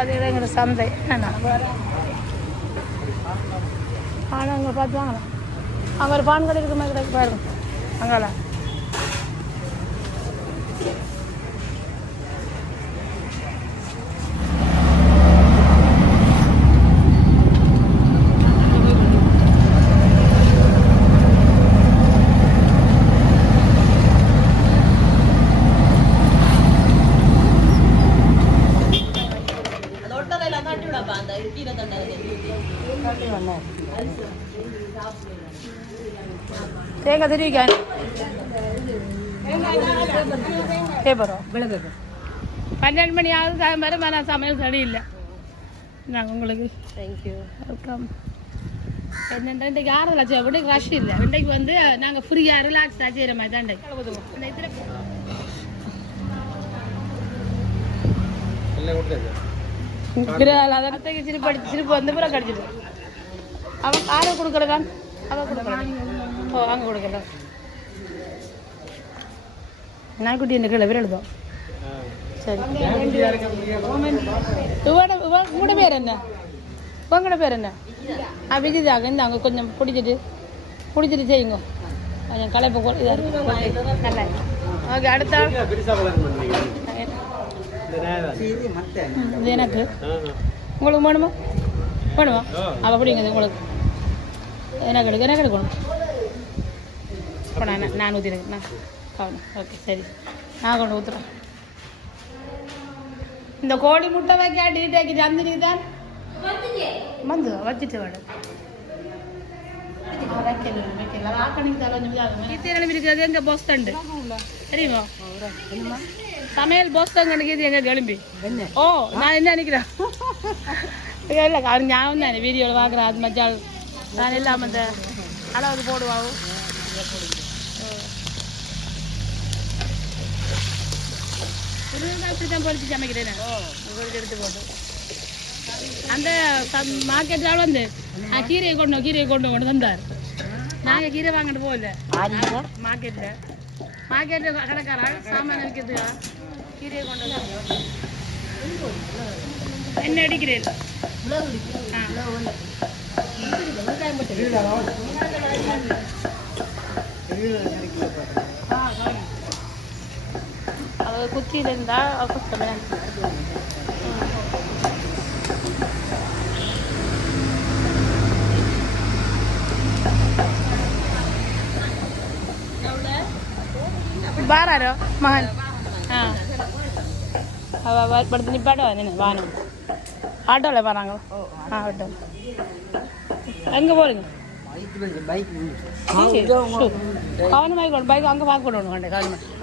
அது எங்களோட சந்தை என்ன ஆனால் அங்கே பார்த்து வாங்கலாம் அங்கே ஒரு பான் கடை இருக்கிற மாதிரி கிடைக்கு பாருங்க அங்கால தேங்காய் தெரிவிக்கான் பேப்பரும் 12 மணி ஆகுது வரும் ஆனால் சமையல் சரியில்லை நாங்கள் உங்களுக்கு தேங்க்யூ வெல்கம் என்னென்ன இன்றைக்கு 6 லட்சம் இன்றைக்கு ரஷ் இல்லை இன்றைக்கு வந்து நாங்கள் ஃப்ரீயாக ரிலாக்ஸாக செய்கிற மாதிரி தான் இன்றைக்கு சிரிப்பு வந்து பிறகு கடிச்சிட்டு அவன் ஆரை கொடுக்கலதான் அவன் கொடுக்கலாம் ஓ அங்கே கொடுக்கல நாய்க்குட்டி என்ன கீழே விரலுதோ சரி உங்களோட பேர் என்ன உங்களோட பேர் என்ன விஜிதாக இந்த அங்கே கொஞ்சம் பிடிச்சிட்டு செய்யுங்க கொஞ்சம் களைப்பு இதாக இருக்கும் நல்லா ஓகே அடுத்த இது எனக்கு உங்களுக்கு வேணுமா அவள் அப்படிங்க உங்களுக்கு எனக்கு எடுக்கணும் போனா நான் ஊற்றிருக்கேன் நான் கவனம் ஓகே சரி நான் கொண்டு ஊற்றுறேன் இந்த கோழி முட்டை வைக்க டீட்டாக்கி தந்துருக்கு தான் வந்து வச்சுட்டு வேணும் இருக்கிறது எங்க பஸ் ஸ்டாண்டு தெரியுமா சமையல் பஸ் ஸ்டாண்ட் கிடைக்கிது எங்க கிளம்பி ஓ நான் என்ன நினைக்கிறேன் இல்லை அவர் ஞாபகம் தானே வீடியோவில் பார்க்குறேன் அது மச்சால் நான் இல்லாமல் இந்த அளவுக்கு போடுவாங்க இப்படி தான் பொறிச்சு சமைக்கிறேன் பொறிச்சு எடுத்து போட்டு அந்த மார்க்கெட்டால் வந்து கீரையை கொண்டு தந்தார் நாங்கள் கீரை வாங்கிட்டு போகல மார்க்கெட்டில் கடைக்காரா சாமான் இருக்கிறதுக்கா கீரையை கொண்டு வந்தாங்க என்ன அடிக்கிறேன் அது குச்சியில் இருந்தால் குத்தமே బారారో మహన్ పడుతుంది నిప్పాడు నేను వాను ஆட்டோவில் வராங்க ஆட்டோ எங்கே போகிறீங்க கவனமாக கொண்டு பைக் அங்கே பார்க்க கொண்டு வேண்டேன் கவனமாக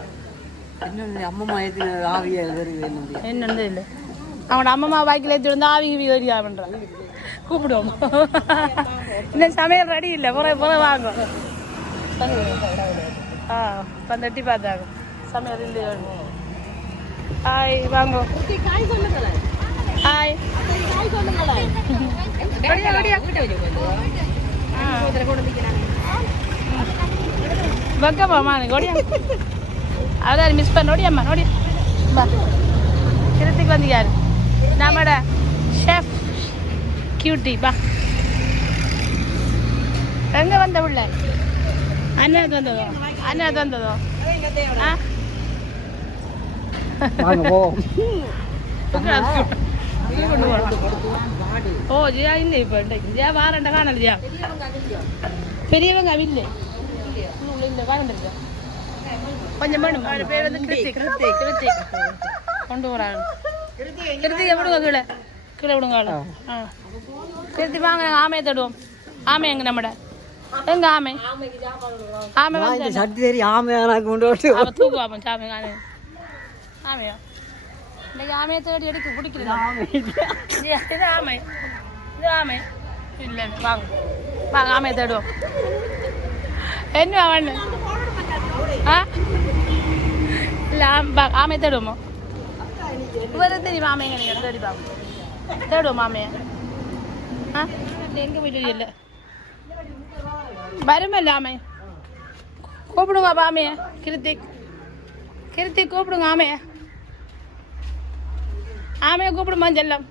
அம்மம்மா ஆவியா என்னது இல்லை அவனோட அம்மம்மா பைக்கில் ஏற்றி வந்து ஆவி வரியா பண்ணுறாங்க கூப்பிடுவோம் இன்னும் சமையல் ரெடி இல்லை புற வாங்க வந்து எட்டி பார்த்தாங்க சமையல் இல்லையோ ஹாய் வாங்க ஹாய் வெக்கப்பாம்மா ஓடியா அதான் மிஸ் பண்ண ஓடியாம்மா ஓடியா பா கிருத்திக்கு வந்து யாரு நம்மட ஷெஃப் கியூட்டி பா எங்கே வந்த உள்ள அண்ணாது வந்ததோ ஆ ஓ ஜியா இல்லை இப்போ ஜியா வாரண்ட காணல ஜியா பெரியவங்க இல்லை இல்லை வாரண்டிருக்கா கொஞ்சம் வேணும் அவன் பேர் வந்து கிருத்தி கொண்டு போகிறாங்க கிருத்தியை விடுங்க கீழே விடுங்க ஆ கிருத்தி வாங்க நாங்கள் ஆமையை தேடுவோம் ஆமை எங்க நம்மட எங்க ஆமை வந்து சட்டி தெரியும் ஆமை கொண்டு தூக்குவாப்பன் சாமி ஆமையா இன்னைக்கு ஆமையை தேடி எடுக்க பிடிக்கல இது ஆமை இல்லை வாங்க ஆமையை தேடுவோம் என்ன அவன் ஆ இல்லை ஆமையை தேடுவோமோ இவரை தெரியும் ஆமைங்க நீங்கள் தேடி பார்ப்போம் தேடுவோம் ஆமையை ஆ எங்கே போயிட்டு இல்லை வருமல்ல ஆமை கூப்பிடுங்க அப்போ ஆமையை கிருத்திக் கூப்பிடுங்க ஆமையை ஆமையை கூப்பிடுமா செல்லம்.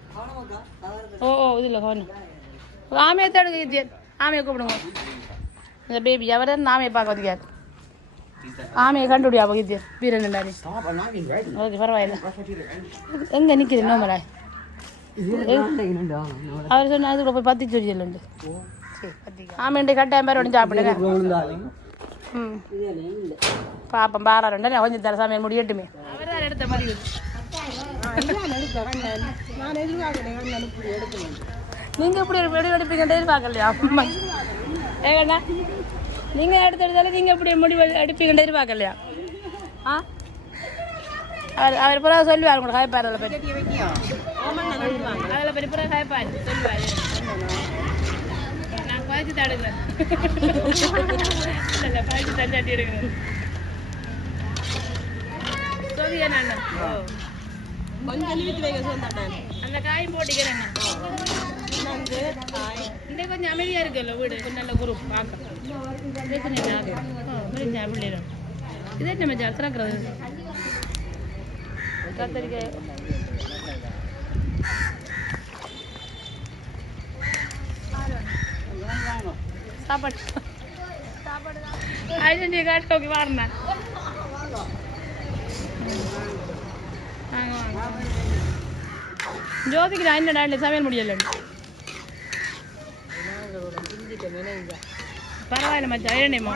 ஓ ஓ இதில் கவனம். ஆமையை தேடுங்க கீர்த்தியன். ஆமையை கூப்பிடுங்க. இந்த பேபி அவர் ஆமையை பார்க்க வந்துக்காரு. ஆமையை கண்டுபிடியா கீர்த்தியன். வீரன் இருந்தாரு. ஓகே பரவாயில்ல. எங்கே நிற்கிது இன்னொரு அவர் சொன்ன அதுக்குள்ள போய் பத்தி சொல்லி சொல்லுண்டு. ஆமையுடைய கட்டாயம் பேர் ஒன்று சாப்பிடுங்க. ம் பாப்பம் பாராருண்ட கொஞ்சம் தர சமையல் முடியட்டுமே. அவர் தான் எடுத்த மாதிரி நீங்கள் எப்படி வெடி எடுப்பீங்கன்றே பார்க்கலையா? ஏங்கண்ணா நீங்கள் எடுத்தாலும் நீங்கள் எப்படி முடிவு எடுப்பீங்கன்றே பார்க்கலையா? ஆ அவர் பிறகு சொல்லுவார் உங்களுக்கு காய்ப்பார். அதில் பற்றி அதில் பற்றி பிறகு காய்ப்பார் சொல்லுவார். நான் குறைச்சி தடுக்கிறேன். இல்லை குறைச்சி தட்டி எடுக்கிறேன். சொல்லியா நான் அந்த காயும் போட்டிக்கிறேன். இந்த கொஞ்சம் அமைதியாக இருக்குல்ல வீடு. கொஞ்சம் நல்ல குரூப் பார்க்க பிள்ளைகளும் இதே நம்ம திறக்கிறது கத்திரிக்காய் சாப்பாடு சாப்பாடு ஐடென்டி கார்டு ஓகே வாருண்ணா. ஜோதிக்கு நான் என்ன சமையல் முடியல. பரவாயில்ல மச்சான் ஐடென்டிமா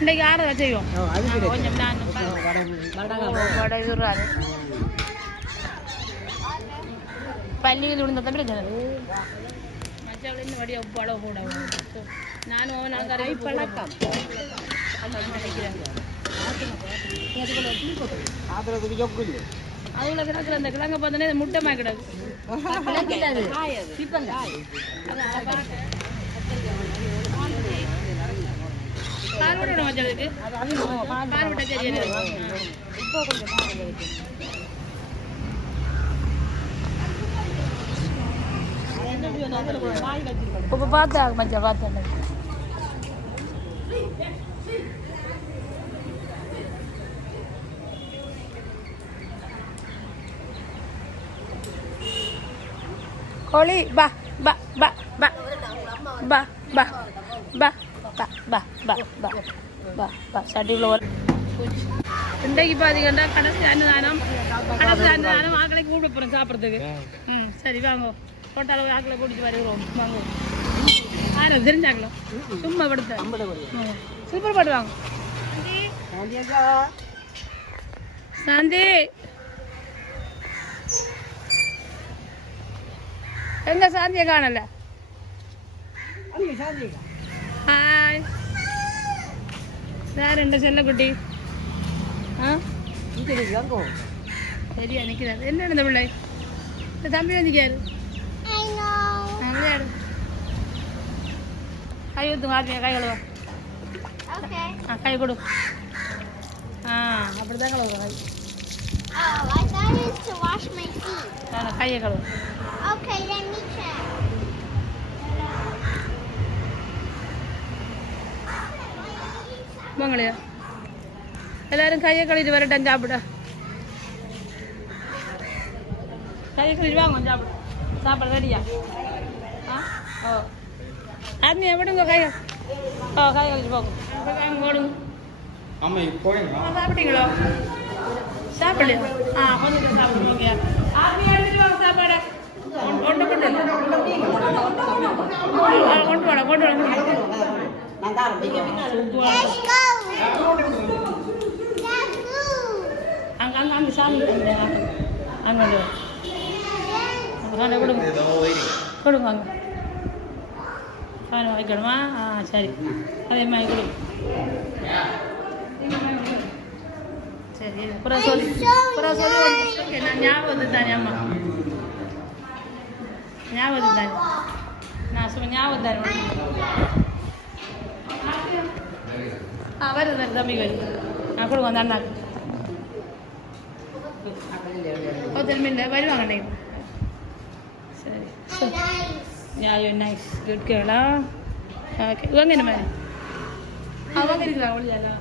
இன்றைக்கு யாரை செய்வோம் கொஞ்சம் நான் வடை இதுறாரு பள்ளியில் விழுந்த தம்பி மச்சாவில் இன்னும் வடியா படம் போட நானும் அவன் கறி பழக்கம் நினைக்கிறேன். அதுல கிடக்குற அந்த கிழங்க பார்த்தோன்னே முட்டைமா கிடக்கு. பால் விட மச்சதுக்கு பால் விட்ட சரி. இப்போ பார்த்தா மச்சா பார்த்தேன். கோழி பா பா பா பா பா பா பா பா பா பா பா பா பா சட்டிக்குள்ள ஒரு இன்றைக்கு பார்த்தீங்கன்னா கடைசி அன்னதானம் ஆக்களை கூப்பிட போகிறோம் சாப்பிட்றதுக்கு. ம் சரி வாங்க போட்டாலும் ஆக்களை கூட்டிட்டு வருகிறோம். வாங்க யாரும் தெரிஞ்சாங்களோ சும்மா படுத்த சூப்பர் பாட்டு வாங்க சாந்தி. எங்க சாந்தியை காணல. ஹாய் சார் எந்த செல்லக்குட்டி. ஆ சரியா நிற்கிறாரு. என்ன இந்த பிள்ளை இந்த தம்பி வந்துக்காரு. விளையாடு கை ஊற்றுங்க ஆத்மியா கை கழுவா. கை கொடு. அப்படிதான் கழுவுங்க கை. கையை கழுவு. வாங்கலையா எல்லாரும் கையை கழுவிட்டு வரட்டும் சாப்பிட. கையை கழுவிட்டு வாங்க சாப்பிட. சாப்பிட ரெடியா? ஓ ஆத்மி விடுங்க கையை. ஓ கை கழிச்சு போங்க போடுங்க. சாப்பிட்டீங்களோ? சாப்பிடலையா? கொஞ்சம் சாப்பிடுவோங்க. ஆத்மி எடுத்துட்டு வாங்க சாப்பாடு. கொண்டு கொண்டு கொண்டு வாடா கொண்டு வாடா. அங்கே அங்கே அங்கே சாமி அங்கே கொடுங்க கொடுங்க அங்கே ஃபேன் வைக்கணுமா? சரி அதே மாதிரி கொடுங்க. சரி அப்புறம் சொல்லி நான் ஞாபகத்து தானே. அம்மா ஞாபகத்து தானே நான் சும்மா ஞாபகம் தானே. வருது வருது தம்பி வருது. நான் கொடுங்க அந்த அண்ணாக்கு திரும்ப வருவாங்க நீங்கள். சரி யா நைஸ் குட் கேளா. ஓகே இவங்க என்ன மாதிரி அவங்க இருக்கிறாங்க ஒளியாலாம்.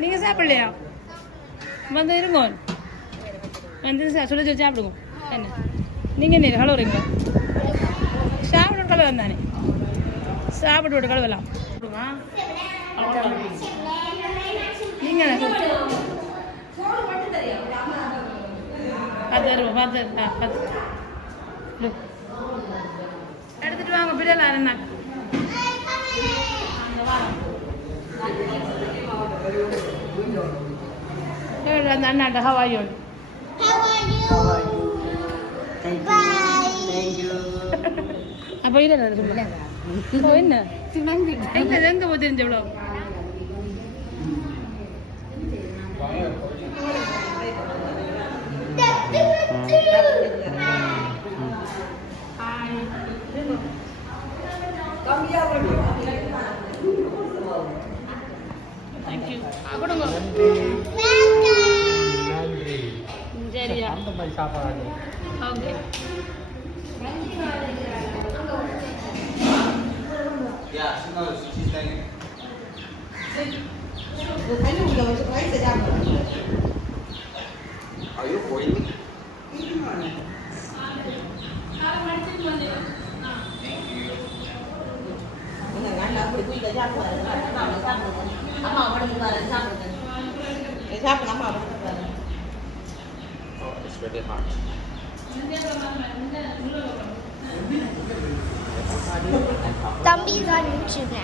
நீங்கள் சாப்பிடலையா? வந்து இருங்க வந்து சுட வச்சு சாப்பிடுங்க என்ன நீங்கள் என்ன கழுவுறீங்க சாப்பிட கழுவலாம் தானே சாப்பிட்டு விட்டு கழுவலாம் நீங்கள் பார்த்து எடுத்துட்டு வாங்க பிடிக்கலாம் என்ன அந்த அண்ணாட்ட ஹவாயோன் அப்போ இல்லை என்ன எங்க போய் தெரிஞ்ச எவ்வளோ தேங்க்யூ கொடுங்க சரியா ஓகே தம்பி தான் நினைச்சுங்க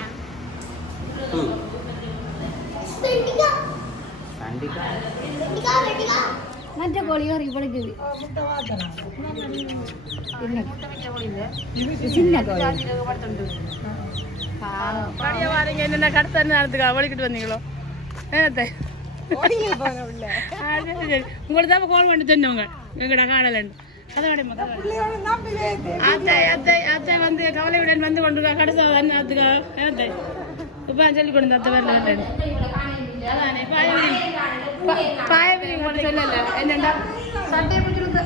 மற்ற கோழி ஒரு இப்படிக்குது சின்ன கோழி என்ன கடத்த நேரத்துக்கு அவளிக்கிட்டு வந்தீங்களோ என்னத்தை உங்களுக்கு தான் கால் பண்ணி சொன்னவங்க எங்கடா காணலன்னு அத்தை வந்து கவலையுடன் வந்து கொண்டு கடைசி அதுக்கு என்னத்தை இப்போ சொல்லி கொண்டு அத்தை வரல அதானே பாயவிரி கொண்டு சொல்லல என்னண்டா சட்டையை பிடிச்சிருந்து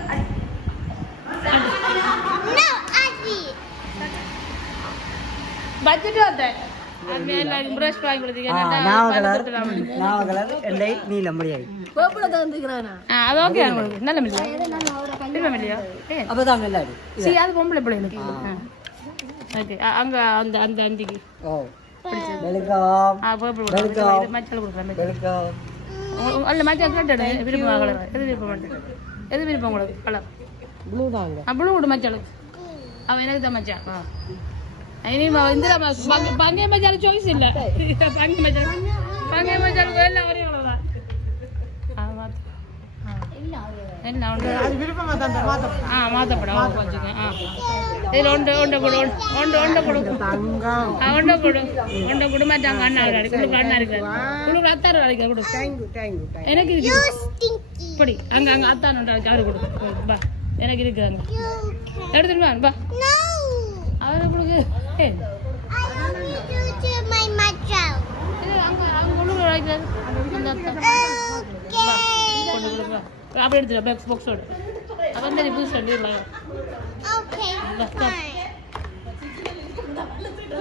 பட்ஜெட் அத்தை பிரஷ் வாங்கி கொடுத்தீங்க அது ஓகே நல்ல மில்லியா சரி அது பொம்பளை பிள்ளைங்களுக்கு ஓகே அங்க அந்த அந்த அந்திக்கு மச்சல் கொடுக்குறேன் அல்ல மச்சல் கேட்டேன் விருப்பம் கலர் எது விருப்பம் மாட்டேன் எது விருப்பம் உங்களுக்கு கலர் ப்ளூ கொடு மச்சலுக்கு அவன் எனக்கு தான் மச்சான் பங்கே மச்சாலும் சாய்ஸ் இல்லை பங்கே மச்சாலுக்கு எல்லாம் ஒரே அவ்வளோதான் மாத்தப்படும் கொஞ்சம் இதில் ஒன்றை கொடு மாட்டாங்க அண்ணா குழுக்கு அண்ணா இருக்காரு குழுக்கு அத்தாரு அழைக்க கொடு எனக்கு இருக்கு இப்படி அங்கே அங்கே அத்தான் ஒன்று அவரு கொடு பா எனக்கு இருக்கு அங்கே எடுத்துட்டு வா பா அவரை கொடுக்கு அப்படி எடுத்துட்டு பாக்ஸோட அப்போ இந்த புதுசு சொல்லிடலாம்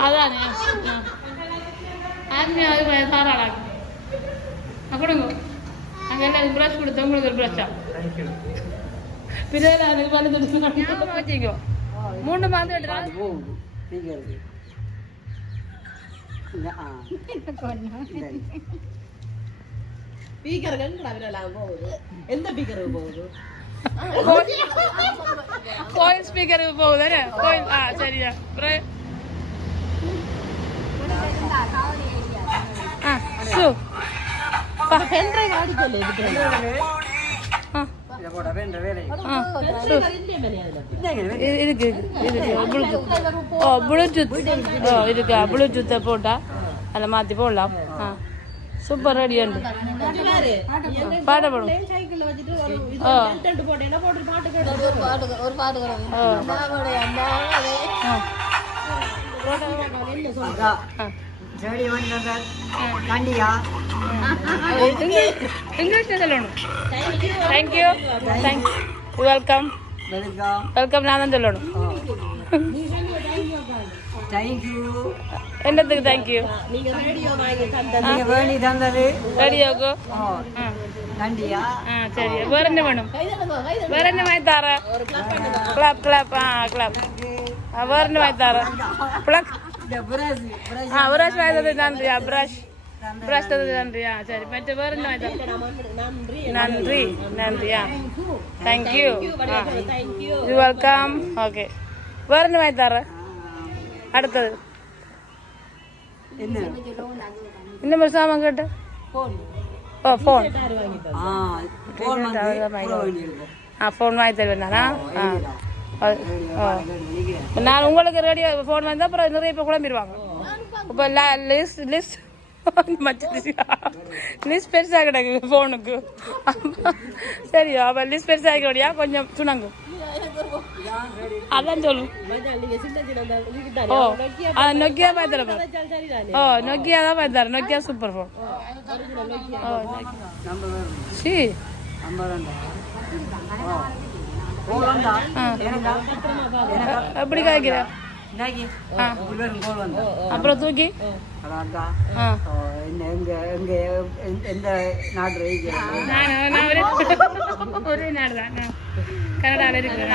அதானே ஆத்மியா அது சாராடா கொடுங்க அங்கே எல்லாம் ப்ரஷ் கொடுத்து உங்களுக்கு ஒரு ப்ரஷ்ஷா பிறகு அதுக்கு வந்து வச்சுக்கோ 3 மாதம் கோயில் ஸ்பீக்கருக்கு போகுது கோயில் சரியா ப்ளூடூத்தை போட்டா அதில் மாற்றி போடலாம் சூப்பர் ரெடி உண்டு பாடப்படும் இங்கிலீஷ் சொல்லணும் தேங்க்யூ வெல்கம் வெல்கம் நான் தான் சொல்லணும். என்னத்துக்கு தேங்க்யூ? ரேடியோக்கு. சரி, வேற என்ன வேணும்? வேற என்ன வாங்கி தர? Club club. கிளப். வேற என்ன வாங்கி தர? பிளக். பிரஷ் வாங்கி தந்தது நன்றியா? பிரஷ் தந்தது நன்றியா? சரி, மற்ற வேற என்ன வாங்கி தர? நன்றி. நன்றியா? தேங்க்யூ. You welcome. ஓகே, வேற என்ன வாங்கி தர? அடுத்தது இந்த மாதிரி சாமான் கேட்டு ஃபோன் வாங்கி தருவேன் தானா? நான் உங்களுக்கு ரேடியோ ஃபோன் வந்தால் அப்புறம் நிறைய பேர் குழம்பிடுவாங்க. இப்போ லிஸ்ட் லிஸ்ட் பெருசாக கிடக்கு ஃபோனுக்கு. சரியோ, அப்போ லிஸ்ட் பெருசாக கிடையா கொஞ்சம் சுணங்கும். அதான் சொல்லு. ஓ, நொக்கியா பார்த்துறப்ப. ஓ, நொக்கியா தான் பார்த்தாரு. Nokia super phone. சி எப்படி காய்க்கிற? அப்புறம் தூக்கி ஒரே நாடு தான், கனடாவில் இருக்கிறேன்.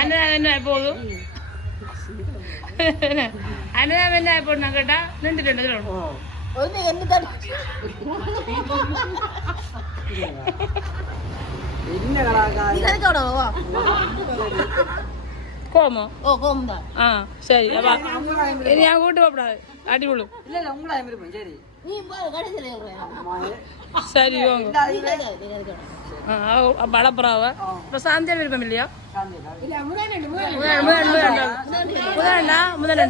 அண்ணன் எப்போதும் அண்ணன் என்ன எப்போது கேட்டா நின்றுட்டு கோமோ? ஓ, கோமம் தான். சரி, இனி என் கூட்டு போகக்கூடாது, அடி விழும். சரி, படப்புறாவ இப்போ சாந்தியா விருப்பம் இல்லையா? முதல்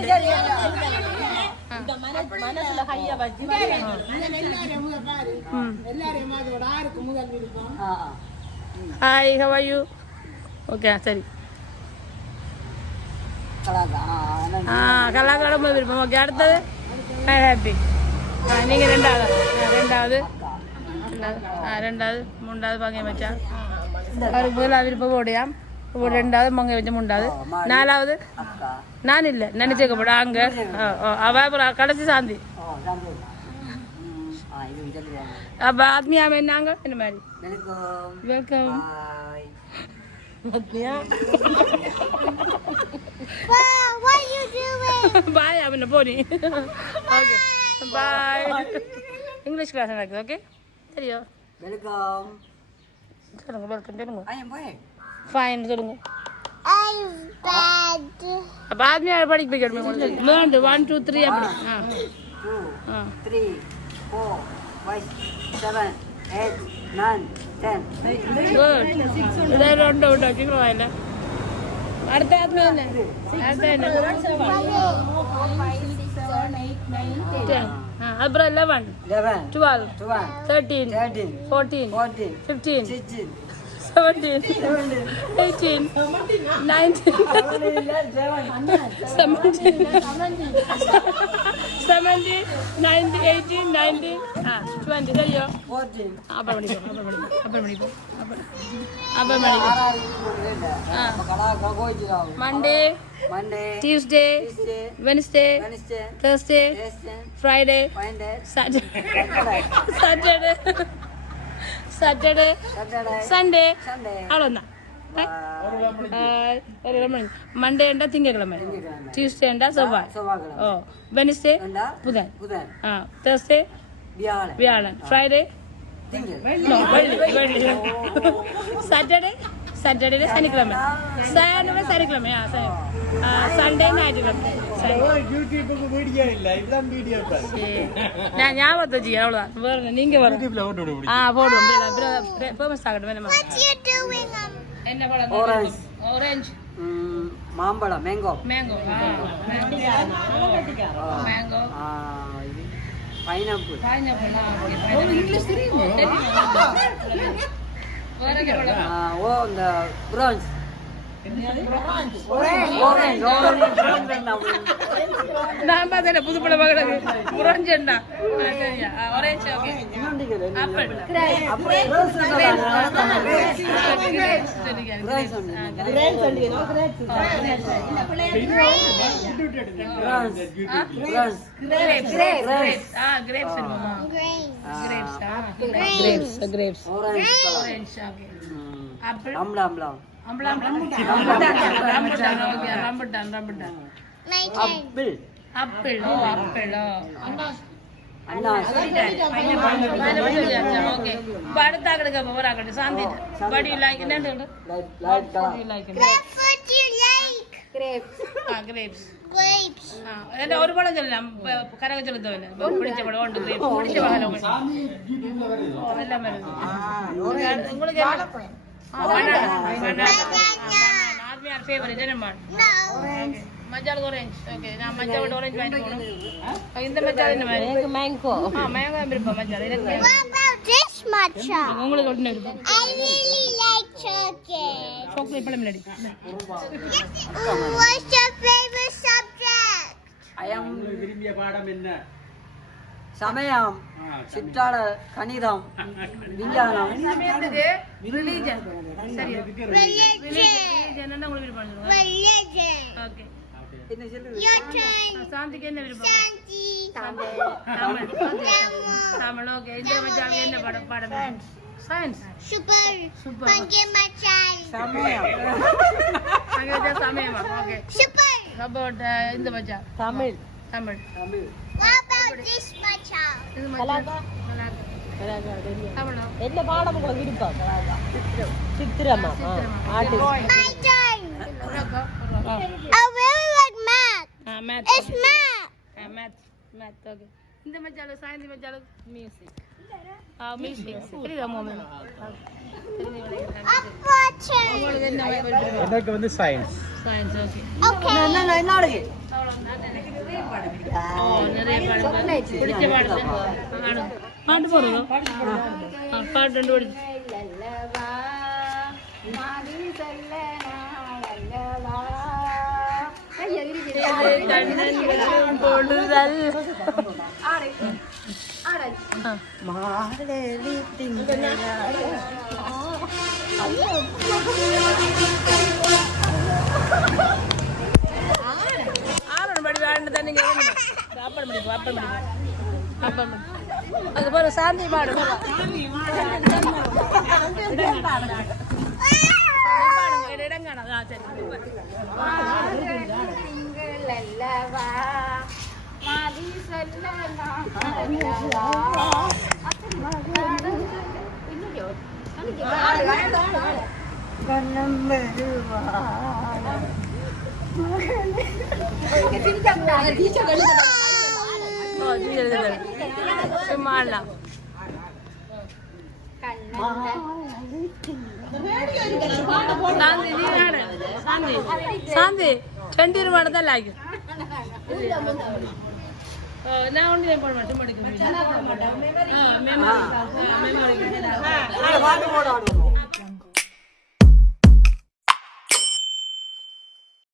hi, how are you? Okay, சரி. கலாக்கார முதல் விருப்பம். ஓகே, அடுத்தது ஹாப்பி. நீங்கள் ரெண்டாவது மூன்றாவது பங்கை வச்சா அவருக்கு முதலாவது விருப்பம் ஓடையாம். ரெண்டாவது மங்கை வச்ச மூன்றாவது. நாலாவது நான் இல்லை நினைச்சேக்கப்பட அங்க அவ கடைசி சாந்தி. அப்ப ஆத்மியாம என்னங்க என்ன மாதிரி வெல்கம். பாய் அவன போனி. ஓகே, பாய். இங்கிலீஷ் கிளாஸ் நடக்குது. ஓகே, சரியா? வெல்கம் சொல்லுங்க. வெல்கம் சொல்லுங்க. ஃபைன் சொல்லுங்க. அப்போ ஆத்மியா படிக்க போய்க்கணும். 1 2 3 அப்படி. 2 3 4 5 7 8 9 10. குட். இதை ரெண்டு விட்டு வச்சுக்கிறோம். இல்லை அடுத்த ஆத்மியா என்ன? அடுத்த என்ன? 10. அப்புறம் 11 12 13 14 15 17 18 19 17 18 19 20. சரியா? அப்புறம் படிப்போம். Monday, Tuesday, Wednesday, Thursday, Friday, Saturday, Sunday. அவ்வளோதான். மண்டே என்றா திங்கக்கிழமை, டியூஸ்டே என்றா செவ்வாய், ஓ வெனிஸ்டே புதன், தேர்ஸ்டே வியாழன், ஃப்ரைடே சாட்டர்டே சனிக்கிழமை, சனிக்கிழமை, சண்டே ஞாயிற்றுக்கிழமை. நான் ஞாபகத்தை வச்சுக்கிறேன். அவ்வளோதான். வேறு நீங்கள் வரும். போடுவோம். ஃபேமஸ் ஆகட்டும். என்ன பழம்? ஆரஞ்சு, மாம்பழம், மேங்கோ, பைனாப்பிள். இங்கிலீஷ் தெரியும். வேற பழம் ஓ இந்த பிரான்ஸ் நான் பார்த்தேன் புது படம் பார்க்கறது புரஞ்சண்டா சரியா ஆரஞ்சு ஓகே ஆப்பிள் ஒரு படம் சொல்லலாம் கரக சொல்லுதவன பிடிச்ச படம் உண்டு பிடிச்ச படம் உங்களுக்கு மஜால் ஆரஞ்சு ஓகே நான் மஜால் ஆரஞ்சு வாங்கி போறேன் இந்த மஜால் என்ன மாதிரி மேங்கோ மேங்கோ விருப்பம் மஜால் உங்களுக்கு ஒண்ணு விருப்பம் சாக்லேட் பழம் இல்லடி What's your favorite subject? விரும்பிய பாடம் என்ன? சமயம் சிற்றாட கணிதம் விஞ்ஞானம் ரிலீஜன் சரியா ரிலீஜன் என்ன உங்களுக்கு விருப்பம் ஓகே என்ன சொல்லு Your turn. சாந்திக்கு என்ன விருப்பம் Santi. தமிழ் தமிழ் ஓகே இந்த மஜால் என்ன படம் பாடம் science Super. Super. Panggil macam. சமயம் அங்க வச்சா சமயமா ஓகே Super. அபௌட் இந்த மஜால் Tamil Tamil Tamil What about this macam? இது மஜால் தமிழ் என்ன பாடம் உங்களுக்கு விருப்பம் சித்திரமா artist My turn. I really like math. Math It's math. Math okay இந்த மஜால் சாயந்தி மஜால் மியூசிக் மியூசிக் புரியுதா மோமே Upper turn. உங்களுக்கு என்ன விருப்பம் எனக்கு வந்து சயின்ஸ். Science okay Okay. நாளைக்கு நிறைய பாடுங்க பிடிச்ச பாடுங்க பாட்டு போடுங்க பாட்டு ரெண்டு ஓடி பொழுதல் மாலலி திங்கள படி வேண்ட தண்ணிங்க சாப்பாடு முடிக்கும் அப்பம் முடிக்கும் அப்பம் அது போல சாந்தி பாடு இடங்கானதா சரி கண்ணம் வருவா மாடலாம் சாந்தி சாந்தி சாந்தி 20 ரூபாய் தான் லாகும் நான் ஒன்று போட மாட்டேன் பாட்டு போட